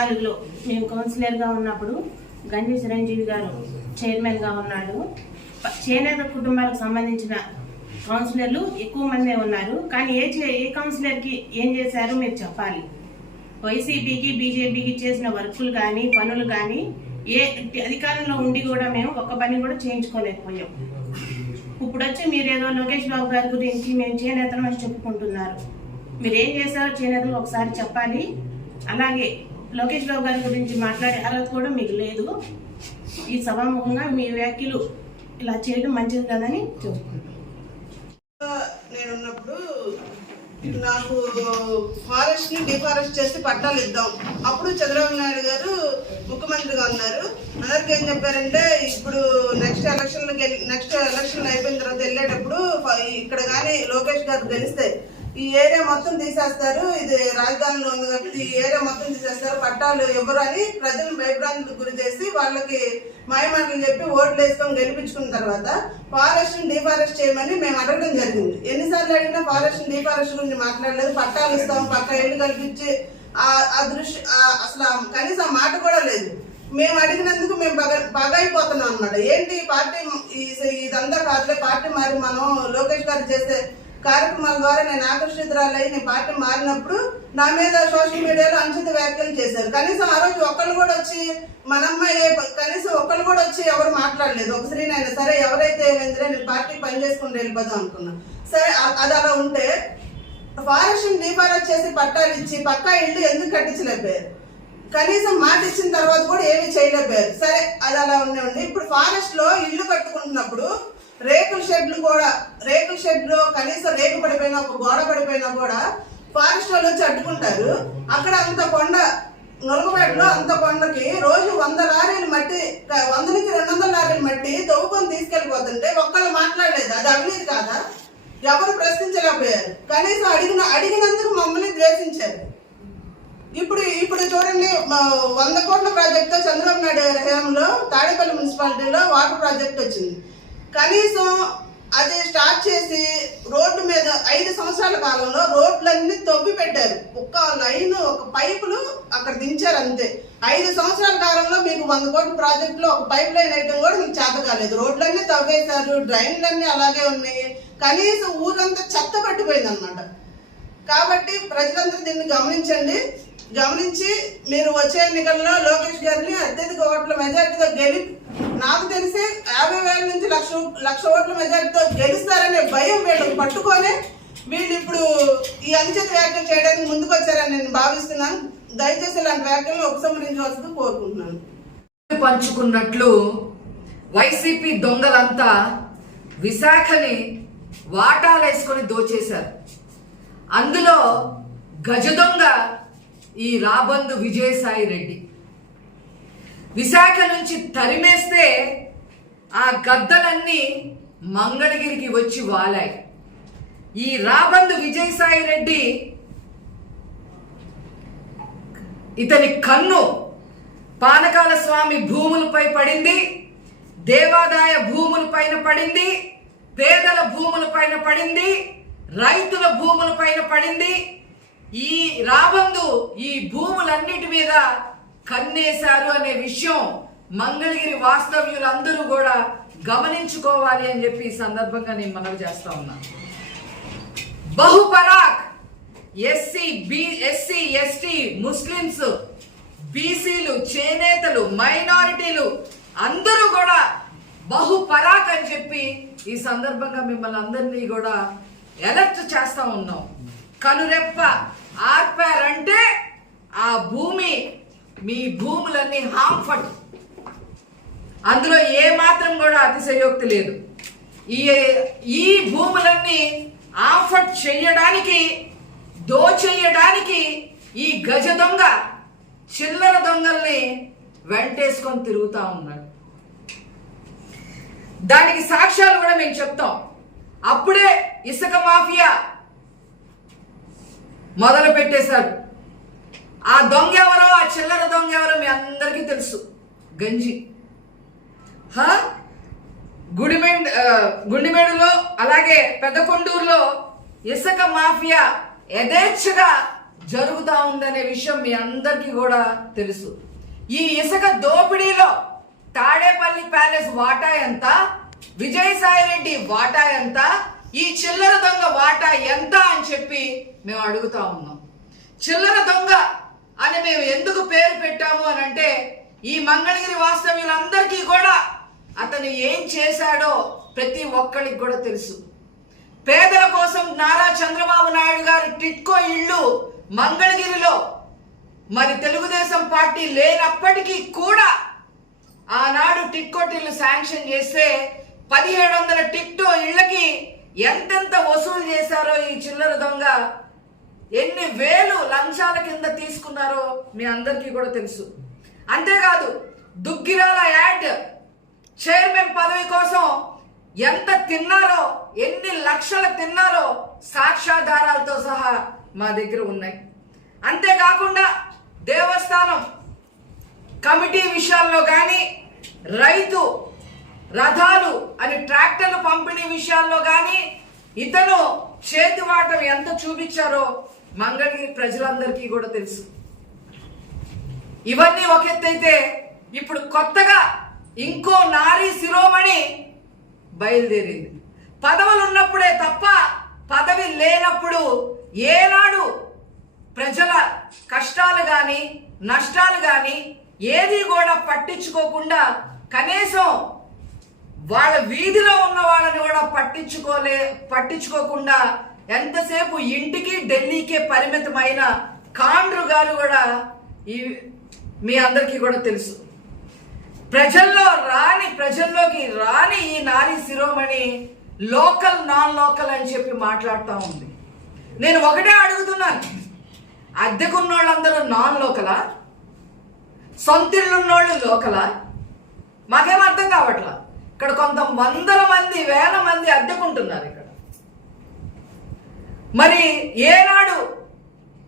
పద్నాలుగులో మేము కౌన్సిలర్గా ఉన్నప్పుడు గంజి చిరంజీవి గారు చైర్మన్గా ఉన్నాడు. చేనేత కుటుంబాలకు సంబంధించిన కౌన్సిలర్లు ఎక్కువ మందే ఉన్నారు. కానీ ఏ చే- ఏ కౌన్సిలర్కి ఏం చేశారో మీరు చెప్పాలి. వైసీపీకి బీజేపీకి చేసిన వర్కులు కానీ పనులు కానీ ఏ అధికారంలో ఉండి కూడా మేము ఒక్క పని కూడా చేయించుకోలేకపోయాం. ఇప్పుడు వచ్చి మీరు ఏదో లోకేష్ బాబు గారి గురించి మేము చేనేతలు అని చెప్పుకుంటున్నారు. మీరు ఏం చేశారో చేనేతలు ఒకసారి చెప్పాలి. అలాగే లోకేష్ బాబు గారి గురించి మాట్లాడే అర్హత కూడా మీకు లేదు. ఈ సభాముఖంగా మీ వ్యాఖ్యలు ఇలా చేయడం మంచిది కాదని చెప్పుకుంటున్నాను నేనున్నప్పుడు నాకు ఫారెస్ట్ని డిఫారెస్ట్ చేసి పట్టాలు ఇద్దాం. అప్పుడు చంద్రబాబు నాయుడు గారు ముఖ్యమంత్రిగా ఉన్నారు. అందరికి ఏం చెప్పారంటే ఇప్పుడు నెక్స్ట్ ఎలక్షన్ నెక్స్ట్ ఎలక్షన్ అయిపోయిన తర్వాత వెళ్ళేటప్పుడు ఇక్కడ కానీ లోకేష్ గారు గెలిస్తే ఈ ఏరియా మొత్తం తీసేస్తారు. ఇది రాజధానిలో ఉంది కాబట్టి ఈ ఏరియా మొత్తం తీసేస్తారు. పట్టాలు ఎవరు అని ప్రజలను భయభ్రాంతికి గురి చేసి వాళ్ళకి మాయమాటలు చెప్పి ఓట్లు వేసుకొని గెలిపించుకున్న తర్వాత ఫారెస్ట్ డిఫారెస్ట్ చేయమని మేము అడగడం జరిగింది. ఎన్నిసార్లు అడిగినా ఫారెస్ట్ డిఫారెస్ట్ గురించి మాట్లాడలేదు. పట్టాలు ఇస్తాం పక్క ఇల్లు కల్పించి ఆ- ఆ దృశ్య అసలు కనీసం ఆ మాట కూడా లేదు. మేము అడిగినందుకు మేము పగ బాగా అయిపోతున్నాం అనమాట ఏంటి ఈ పార్టీ ఇదంతా కాదులే పార్టీ మారి మనం లోకేష్ గారు చేసే కార్యక్రమాల ద్వారా నేను ఆకర్షితురాలై నేను పార్టీ మారినప్పుడు నా మీద సోషల్ మీడియాలో అనుచిత వ్యాఖ్యలు చేశారు. కనీసం ఆ రోజు ఒక్కళ్ళు కూడా వచ్చి మన అమ్మాయి కనీసం ఒక్కళ్ళు కూడా వచ్చి ఎవరు మాట్లాడలేదు. ఒక స్త్రీనైనా సరే ఎవరైతే ఏమైందిలే నేను పార్టీ పని చేసుకుని వెళ్ళిపోదాం అనుకున్నా. సరే అది అలా ఉంటే ఫారెస్ట్ డిఫారెస్ట్ చేసి పట్టాలు ఇచ్చి పక్కా ఇల్లు ఎందుకు కట్టించలేకపోయారు? కనీసం మాట ఇచ్చిన తర్వాత కూడా ఏమీ చేయలేకపోయారు. సరే అది అలా ఉండి ఇప్పుడు ఫారెస్ట్లో ఇల్లు కట్టుకుంటున్నప్పుడు రేకుల షెడ్లు కూడా రేకుల షెడ్లో కనీసం రేకు పడిపోయినా ఒక గోడ పడిపోయినా కూడా ఫారెస్ట్ వాళ్ళు వచ్చి అడ్డుకుంటారు. అక్కడ అంత కొండ నులకపేటలో అంత కొండకి రోజు వంద లారీలు మట్టి వంద నుంచి రెండు వందల లారీలు మట్టి తవ్వుకొని తీసుకెళ్ళిపోతుంటే ఒక్కళ్ళు మాట్లాడలేదు. అది అవినీతి కాదా? ఎవరు ప్రశ్నించలేకపోయారు. కనీసం అడిగిన అడిగినందుకు మమ్మల్ని ద్వేషించారు. ఇప్పుడు ఇప్పుడు చూడండి వంద కోట్ల ప్రాజెక్ట్ చంద్రబాబు నాయుడు హయాంలో తాడేపల్లి మున్సిపాలిటీలో వాటర్ ప్రాజెక్ట్ వచ్చింది. కనీసం అది స్టార్ట్ చేసి రోడ్డు మీద ఐదు సంవత్సరాల కాలంలో రోడ్లన్నీ తవ్వి పెట్టారు. ఒక్క లైన్ ఒక పైపులు అక్కడ దించారు అంతే. ఐదు సంవత్సరాల కాలంలో మీకు వంద కోట్ల ప్రాజెక్టులో ఒక పైప్ లైన్ వేయడం కూడా మీకు చేత కాలేదు. రోడ్లన్నీ తవ్వేశారు డ్రైన్లన్నీ అలాగే ఉన్నాయి. కనీసం ఊరంతా చెత్త పట్టిపోయింది అనమాట కాబట్టి ప్రజలందరూ దీన్ని గమనించండి. గమనించి మీరు వచ్చే ఎన్నికల్లో లోకేష్ గారిని అత్యధిక ఓట్ల మెజార్టీగా గెలి నాకు తెలిసి యాభై వేల నుంచి లక్ష లక్ష ఓట్ల మెజారిటీతో గెలుస్తారనే భయం వీళ్ళకి పట్టుకొని వీళ్ళు ఇప్పుడు ఈ అనుచిత వ్యాఖ్యలు చేయడానికి ముందుకు వచ్చారని నేను భావిస్తున్నాను. దయచేసి ఇలాంటి వ్యాఖ్యలను ఉపసంహరించవలసింది కోరుకుంటున్నాను. పంచుకున్నట్లు వైసీపీ దొంగలంతా విశాఖని వాటాలేసుకొని దోచేశారు. అందులో గజ దొంగ ఈ రాబందు విజయసాయి రెడ్డి విశాఖ నుంచి తరిమేస్తే ఆ గద్దలన్నీ మంగళగిరికి వచ్చి వాలాయి. ఈ రాబందు విజయసాయి రెడ్డి ఇతని కన్ను పానకాల స్వామి భూములపై పడింది దేవాదాయ భూముల పైన పడింది పేదల భూముల పైన పడింది రైతుల భూముల పైన పడింది. ఈ రాబందు ఈ భూములన్నిటి మీద కన్నేశారు అనే విషయం మంగళగిరి వాస్తవ్యులందరూ కూడా గమనించుకోవాలి అని చెప్పి ఈ సందర్భంగా నేను మనవి చేస్తా ఉన్నా. బహుపరాక్ SC B SC ST Muslims బీసీలు చేనేతలు మైనారిటీలు అందరూ కూడా బహుపరాక్ అని చెప్పి ఈ సందర్భంగా మిమ్మల్ని అందరినీ కూడా ఎలర్ట్ చేస్తా ఉన్నాం. కనురెప్ప ఆర్పారంటే ఆ భూమి మీ భూములన్నీ హాంఫట్. అందులో ఏ మాత్రం కూడా అతిశయోక్తి లేదు. ఈ ఈ భూములన్నీ ఆఫట్ చేయడానికి దోచేయడానికి ఈ గజ దొంగ చిల్లర దొంగల్ని వెంటేసుకొని తిరుగుతా ఉన్నాడు. దానికి సాక్ష్యాలు కూడా మేము చెప్తాం. అప్పుడే ఇసుక మాఫియా మొదలు పెట్టేశారు ఆ దొంగ ఎవరో ఆ చిల్లర దొంగ ఎవరో మీ అందరికీ తెలుసు. గంజి. హా? గుడిమెండ్ గుండిమేడులో అలాగే పెద్దకొండూరులో ఇసుక మాఫియా యథేచ్ఛగా జరుగుతూ ఉందనే విషయం మీ అందరికీ కూడా తెలుసు. ఈ ఇసుక దోపిడీలో తాడేపల్లి ప్యాలెస్ వాటా ఎంత? విజయసాయి రెడ్డి వాటా ఎంత? ఈ చిల్లర దొంగ వాటా ఎంత అని చెప్పి మేము అడుగుతా ఉన్నాం. చిల్లర దొంగ అని మేము ఎందుకు పేరు పెట్టాము అని అంటే ఈ మంగళగిరి వాస్తవ్యులందరికీ కూడా అతను ఏం చేశాడో ప్రతి ఒక్కరికి కూడా తెలుసు. పేదల కోసం నారా చంద్రబాబు నాయుడు గారు టిట్కో ఇళ్ళు మంగళగిరిలో. మరి తెలుగుదేశం పార్టీ లేనప్పటికీ కూడా ఆనాడు టిక్కోటిల్లు శాంక్షన్ చేస్తే పదిహేడు వందల టిక్టో ఇళ్ళకి ఎంతెంత వసూలు చేశారో ఈ చిల్లర దొంగ ఎన్ని వేలు లంచాల కింద తీసుకున్నారో మీ అందరికీ కూడా తెలుసు. అంతేకాదు దుగ్గిరాల యాడ్ చైర్మన్ పదవి కోసం ఎంత తిన్నారో ఎన్ని లక్షలు తిన్నారో సాక్ష్యాధారాలతో సహా మా దగ్గర ఉన్నాయి. అంతేకాకుండా దేవస్థానం కమిటీ విషయాల్లో కానీ రైతు రథాలు అని ట్రాక్టర్లు పంపిణీ విషయాల్లో కానీ ఇతను చేతివాటం ఎంత చూపించారో మంగళగిరి ప్రజలందరికీ కూడా తెలుసు. ఇవన్నీ ఒక ఎత్తైతే ఇప్పుడు కొత్తగా ఇంకో నారీ శిరోమణి బయలుదేరింది. పదవులు ఉన్నప్పుడే తప్ప పదవి లేనప్పుడు ఏనాడు ప్రజల కష్టాలు కానీ నష్టాలు కానీ ఏది కూడా పట్టించుకోకుండా కనీసం వాళ్ళ వీధిలో ఉన్న వాళ్ళని కూడా పట్టించుకోలే పట్టించుకోకుండా ఎంతసేపు ఇంటికి ఢిల్లీకే పరిమితమైన కాండ్రు గారు కూడా ఈ మీ అందరికీ కూడా తెలుసు. ప్రజల్లో రాని ప్రజల్లోకి రాని ఈ నారీ శిరోమణి లోకల్ నాన్ లోకల్ అని చెప్పి మాట్లాడుతూ ఉంది. నేను ఒకటే అడుగుతున్నాను. అద్దెకున్న వాళ్ళందరూ నాన్ లోకలా సొంతిళ్ళున్నోళ్ళు లోకలా? మాకేం అర్థం కావట్లా? ఇక్కడ కొంత వందల మంది వేల మంది అద్దెకుంటున్నారు ఇక్కడ. మరి ఏనాడు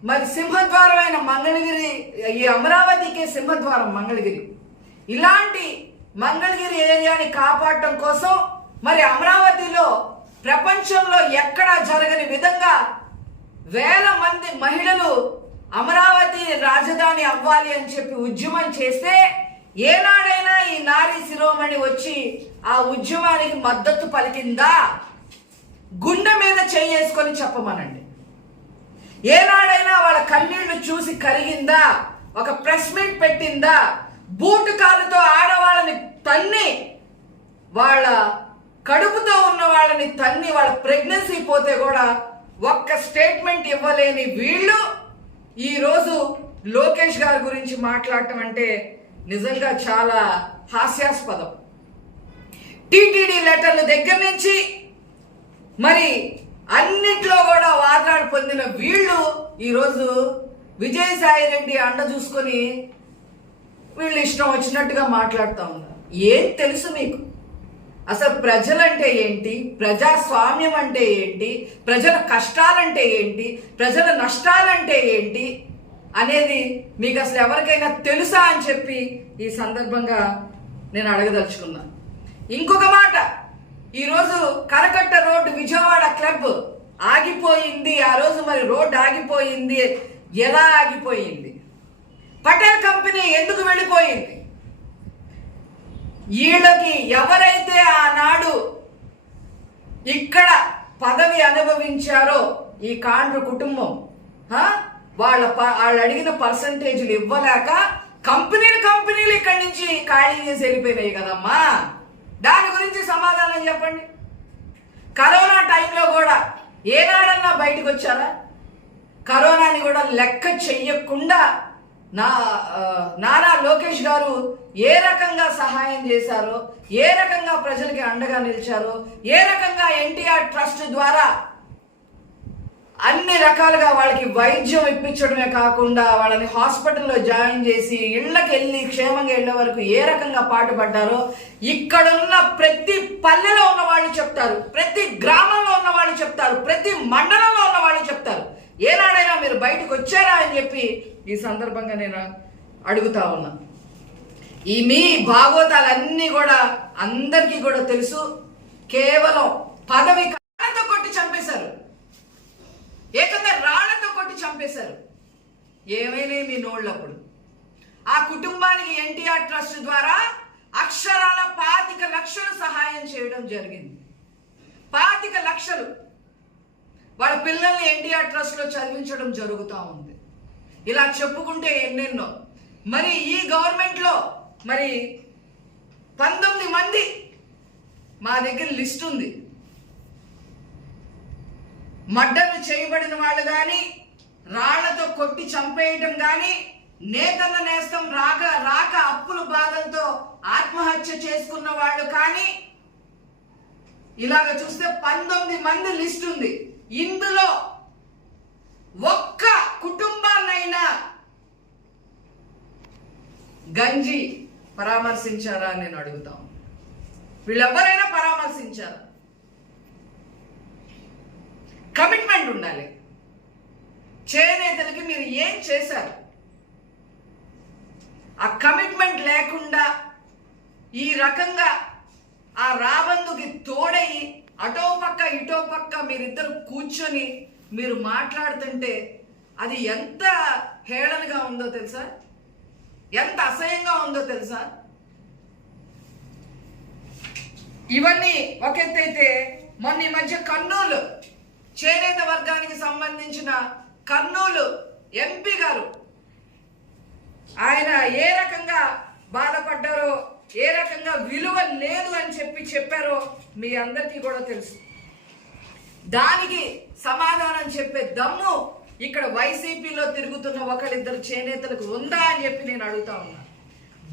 మరి సింహద్వారమైన మంగళగిరి ఈ అమరావతికి సింహద్వారం మంగళగిరి. ఇలాంటి మంగళగిరి ఏరియాని కాపాడటం కోసం మరి అమరావతిలో ప్రపంచంలో ఎక్కడా జరగని విధంగా వేల మంది మహిళలు అమరావతి రాజధాని అవ్వాలి అని చెప్పి ఉద్యమం చేస్తే ఏనాడైనా ఈ నారీ శిరోమణి వచ్చి ఆ ఉద్యమానికి మద్దతు పలికిందా? గుండె మీద చేసుకొని చెప్పమనండి. ఏనాడైనా వాళ్ళ కన్నీళ్ళు చూసి కరిగిందా? ఒక ప్రెస్ మీట్ పెట్టిందా? బూటు కాలుతో ఆడవాళ్ళని తన్ని వాళ్ళ కడుపుతో ఉన్న వాళ్ళని తన్ని వాళ్ళ ప్రెగ్నెన్సీ పోతే కూడా ఒక్క స్టేట్మెంట్ ఇవ్వలేని వీళ్ళు ఈరోజు లోకేష్ గారి గురించి మాట్లాడటం అంటే నిజంగా చాలా హాస్యాస్పదం. టీటీడీ లెటర్ల దగ్గర నుంచి మరి అన్నిట్లో కూడా వాదనాడు పొందిన వీళ్ళు ఈరోజు విజయసాయి రెడ్డి అండ చూసుకొని వీళ్ళు ఇష్టం వచ్చినట్టుగా మాట్లాడుతూ ఉన్నారు. ఏం తెలుసు మీకు? అసలు ప్రజలంటే ఏంటి? ప్రజాస్వామ్యం అంటే ఏంటి? ప్రజల కష్టాలంటే ఏంటి? ప్రజల నష్టాలంటే ఏంటి? అనేది మీకు అసలు ఎవరికైనా తెలుసా అని చెప్పి ఈ సందర్భంగా నేను అడగదలుచుకున్నాను ఇంకొక మాట ఈరోజు కరకట్ట రోడ్డు విజయవాడ క్లబ్ ఆగిపోయింది. ఆ రోజు మరి రోడ్డు ఆగిపోయింది. ఎలా ఆగిపోయింది? పటేల్ కంపెనీ ఎందుకు వెళ్ళిపోయింది? వీళ్ళకి ఎవరైతే ఆనాడు ఇక్కడ పదవి అనుభవించారో ఈ కాండ్రు కుటుంబం వాళ్ళ వాళ్ళు అడిగిన పర్సంటేజ్లు ఇవ్వలేక కంపెనీలు కంపెనీలు ఇక్కడి నుంచి ఖాళీ చేసి వెళ్ళిపోయినాయి కదమ్మా. దాని గురించి సమాధానం చెప్పండి. కరోనా టైంలో కూడా ఏనాడన్నా బయటకు వచ్చారా? కరోనాని కూడా లెక్క చెయ్యకుండా నా నారా లోకేష్ గారు ఏ రకంగా సహాయం చేశారో ఏ రకంగా ప్రజలకి అండగా నిలిచారో ఏ రకంగా ఎన్టీఆర్ ట్రస్ట్ ద్వారా అన్ని రకాలుగా వాళ్ళకి వైద్యం ఇప్పించడమే కాకుండా వాళ్ళని హాస్పిటల్లో జాయిన్ చేసి ఇళ్ళకి వెళ్ళి క్షేమంగా వెళ్ళే వరకు ఏ రకంగా పాటుపడ్డారో ఇక్కడున్న ప్రతి పల్లెలో ఉన్న వాళ్ళు చెప్తారు ప్రతి గ్రామంలో ఉన్న వాళ్ళు చెప్తారు ప్రతి మండలంలో ఉన్న వాళ్ళు చెప్తారు. ఏనాడైనా మీరు బయటకు వచ్చారా అని చెప్పి ఈ సందర్భంగా నేను అడుగుతా ఉన్నా. ఈ మీ భాగోతాలన్నీ కూడా అందరికీ కూడా తెలుసు. కేవలం పదవి కాళ్ళతో కొట్టి చంపేశారు ఏమైనా మీ నోళ్ళప్పుడు? ఆ కుటుంబానికి ఎన్టీఆర్ ట్రస్ట్ ద్వారా అక్షరాల పాతిక లక్షలు సహాయం చేయడం జరిగింది. పాతిక లక్షలు. వాళ్ళ పిల్లల్ని ఎన్టీఆర్ ట్రస్ట్లో చదివించడం జరుగుతూ ఉంది. ఇలా చెప్పుకుంటే ఎన్నెన్నో. మరి ఈ గవర్నమెంట్లో మరి పంతొమ్మిది మంది మా దగ్గర లిస్ట్ ఉంది. మడ్డలు చేయబడిన వాళ్ళు కానీ రాళ్ళతో కొట్టి చంపేయటం కానీ నేతన్న నేస్తం రాక రాక అప్పుల బాధలతో ఆత్మహత్య చేసుకున్న వాళ్ళు కానీ ఇలాగ చూస్తే పంతొమ్మిది మంది లిస్ట్ ఉంది. ఇందులో ఒక్క కుటుంబాన్నైనా గంజి పరామర్శించారా అని నేను అడుగుతాం. వీళ్ళెవరైనా పరామర్శించారా? కమిట్మెంట్ ఉండాలి. చేనేతలకి మీరు ఏం చేశారు? ఆ కమిట్మెంట్ లేకుండా ఈ రకంగా ఆ రాబందుకి తోడయి అటో పక్క ఇటో పక్క మీరిద్దరు కూర్చొని మీరు మాట్లాడుతుంటే అది ఎంత హేళనగా ఉందో తెలుసా? ఎంత అసహ్యంగా ఉందో తెలుసా? ఇవన్నీ ఒక ఎత్తైతే మొన్న ఈ మధ్య కర్నూలు చేనేత వర్గానికి సంబంధించిన కర్నూలు ఎంపీ గారు. ఆయన ఏ రకంగా బాధపడ్డారో ఏ రకంగా విలువ లేదు అని చెప్పి చెప్పారో మీ అందరికీ కూడా తెలుసు. దానికి సమాధానం చెప్పే దమ్ము ఇక్కడ వైసీపీలో తిరుగుతున్న ఒకరిద్దరు చేనేతలకు ఉందా అని చెప్పి నేను అడుగుతా ఉన్నా.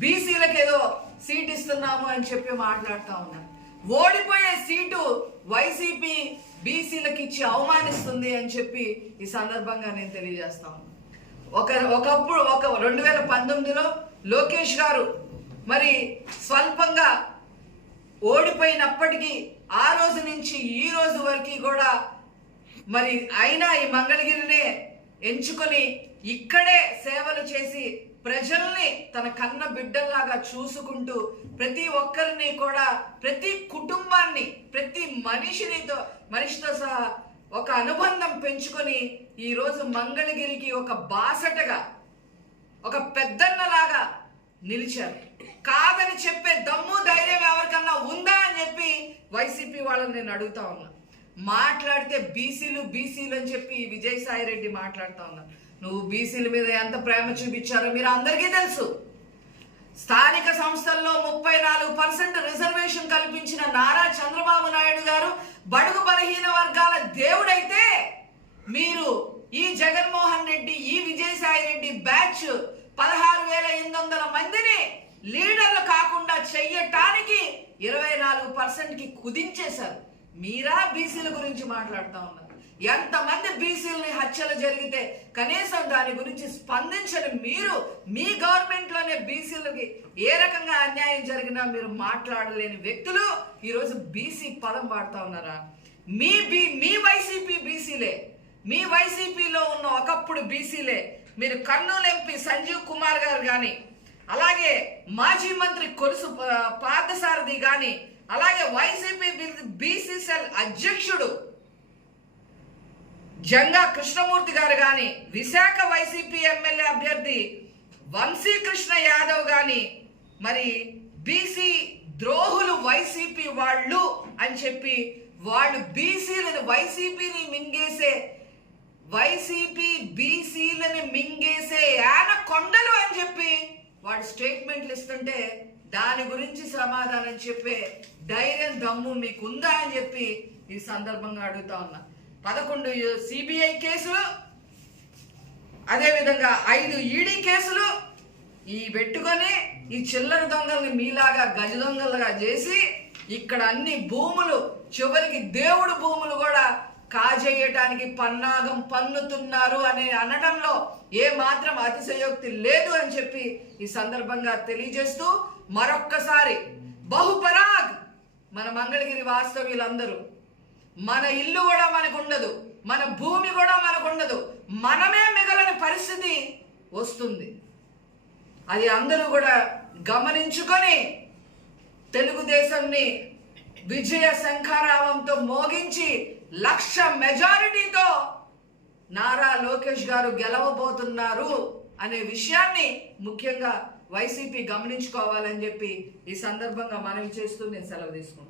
బీసీలకు ఏదో సీట్ ఇస్తున్నాము అని చెప్పి మాట్లాడుతూ ఉన్నా. ఓడిపోయే సీటు వైసీపీ బీసీలకు ఇచ్చి అవమానిస్తుంది అని చెప్పి ఈ సందర్భంగా నేను తెలియజేస్తా ఒక ఒకప్పుడు ఒక రెండు వేల పంతొమ్మిదిలో లోకేష్ గారు మరి స్వల్పంగా ఓడిపోయినప్పటికీ ఆ రోజు నుంచి ఈ రోజు వరకు కూడా మరి అయినా ఈ మంగళగిరినే ఎంచుకొని ఇక్కడే సేవలు చేసి ప్రజల్ని తన కన్న బిడ్డల్లాగా చూసుకుంటూ ప్రతి ఒక్కరిని కూడా ప్రతి కుటుంబాన్ని ప్రతి మనిషినితో మనిషితో సహా ఒక అనుబంధం పెంచుకొని ఈరోజు మంగళగిరికి ఒక బాసటగా ఒక పెద్దన్నలాగా నిలిచారు. కాదని చెప్పే దమ్ము ధైర్యం ఎవరికన్నా ఉందా అని చెప్పి వైసీపీ వాళ్ళని నేను అడుగుతా ఉన్నా. మాట్లాడితే బీసీలు బీసీలు అని చెప్పి విజయసాయి రెడ్డి మాట్లాడుతా ఉన్నారు. నువ్వు బీసీల మీద ఎంత ప్రేమ చూపించారో మీరు అందరికీ తెలుసు. స్థానిక సంస్థల్లో ముప్పై నాలుగు పర్సెంట్ రిజర్వేషన్ కల్పించిన నారా చంద్రబాబు నాయుడు గారు బడుగు బలహీన వర్గాల దేవుడైతే మీరు ఈ జగన్మోహన్ రెడ్డి ఈ విజయసాయి రెడ్డి బ్యాచ్ పదహారు వేల ఎనిమిది వందల మందిని లీడర్లు కాకుండా చెయ్యటానికి ఇరవై నాలుగు పర్సెంట్కి కుదించేశారు. మీరా బీసీల గురించి మాట్లాడుతూ ఉన్నారు. ఎంతమంది బీసీలని హత్యలు జరిగితే కనీసం దాని గురించి స్పందించని మీరు మీ గవర్నమెంట్లోనే బీసీలకి ఏ రకంగా అన్యాయం జరిగినా మీరు మాట్లాడలేని వ్యక్తులు ఈరోజు బీసీ పదం వాడుతా ఉన్నారా? మీ బీ మీ వైసీపీ బీసీలే మీ వైసీపీలో ఉన్న ఒకప్పుడు బీసీలే మీరు కర్నూలు ఎంపీ సంజీవ్ కుమార్ గారు కానీ అలాగే మాజీ మంత్రి కొలుసు పార్థసారథి కానీ అలాగే వైసీపీ బీసీసీఎల్ అధ్యక్షుడు జంగా కృష్ణమూర్తి గారు కానీ విశాఖ వైసీపీ ఎమ్మెల్యే అభ్యర్థి వంశీకృష్ణ యాదవ్ కానీ మరి బీసీ ద్రోహులు వైసీపీ వాళ్ళు అని చెప్పి వాళ్ళు బీసీలను వైసీపీని మింగేసే వైసీపీ బీసీలని మింగేసే యాన కొండలు అని చెప్పి వాడు స్టేట్మెంట్లు ఇస్తుంటే దాని గురించి సమాధానం చెప్పే ధైర్యం దమ్ము మీకు ఉందా అని చెప్పి ఈ సందర్భంగా అడుగుతా ఉన్నా. పదకొండు సిబిఐ కేసులు అదేవిధంగా ఐదు ఈడీ కేసులు ఈ పెట్టుకొని ఈ చిల్లర దొంగల్ని మీలాగా గజ దొంగలుగా చేసి ఇక్కడ అన్ని భూములు చివరికి దేవుడు భూములు కూడా కాజేయటానికి పన్నాగం పన్నుతున్నారు అని అనడంలో ఏ మాత్రం అతిశయోక్తి లేదు అని చెప్పి ఈ సందర్భంగా తెలియజేస్తూ మరొక్కసారి బహుపరాగ్ మన మంగళగిరి వాస్తవ్యులందరూ. మన ఇల్లు కూడా మనకు ఉండదు మన భూమి కూడా మనకు ఉండదు మనమే మిగలని పరిస్థితి వస్తుంది. అది అందరూ కూడా గమనించుకొని తెలుగుదేశంని విజయ శంఖారావంతో మోగించి లక్ష మెజారిటీతో నారా లోకేష్ గారు గెలవబోతున్నారు అనే విషయాన్ని ముఖ్యంగా వైసీపీ గమనించుకోవాలని చెప్పి ఈ సందర్భంగా మనవి చేస్తూ నేను సెలవు తీసుకుంటాను